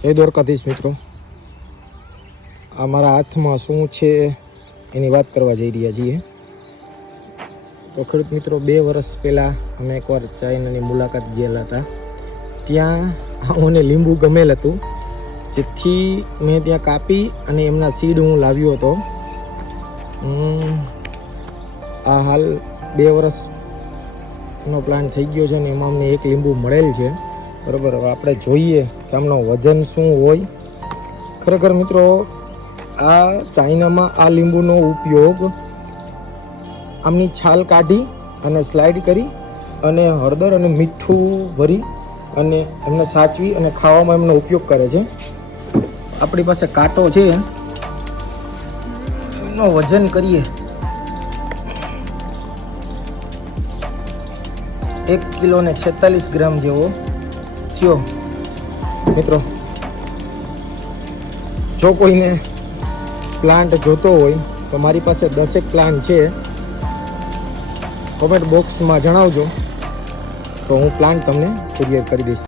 જય દ્વારકાધીશ મિત્રો, આ મારા હાથમાં શું છે એની વાત કરવા જઈ રહ્યા છીએ. તો ખેડૂત મિત્રો, 2 વર્ષ પહેલાં અમે એકવાર ચાઇનાની મુલાકાત ગયેલા હતા. ત્યાં અમને લીંબુ ગમેલ હતું, જેથી મેં ત્યાં કાપી અને એમના સીડ હું લાવ્યો હતો. આ હાલ 2 વર્ષનો પ્લાન્ટ થઈ ગયો છે ને એમાં અમને એક લીંબુ મળેલ છે. બરાબર, હવે આપણે જોઈએ કે આમનો વજન શું હોય. ખરેખર મિત્રો, આ ચાઇનામાં આ લીંબુનો ઉપયોગ આમની છાલ કાઢી અને સ્લાઇડ કરી અને હળદર અને મીઠું ભરી અને એમને સાચવી અને ખાવામાં એમનો ઉપયોગ કરે છે. આપણી પાસે કાંટો છે, એમનો વજન કરીએ 1 કિલો ને 46 ગ્રામ જેવો થયો. મિત્રો, જો કોઈને પ્લાન્ટ જોતો હોય તો મારી પાસે 10 પ્લાન્ટ છે. કોમેન્ટ બોક્સમાં જણાવજો તો હું પ્લાન્ટ તમને કુરિયર કરી દઈશ.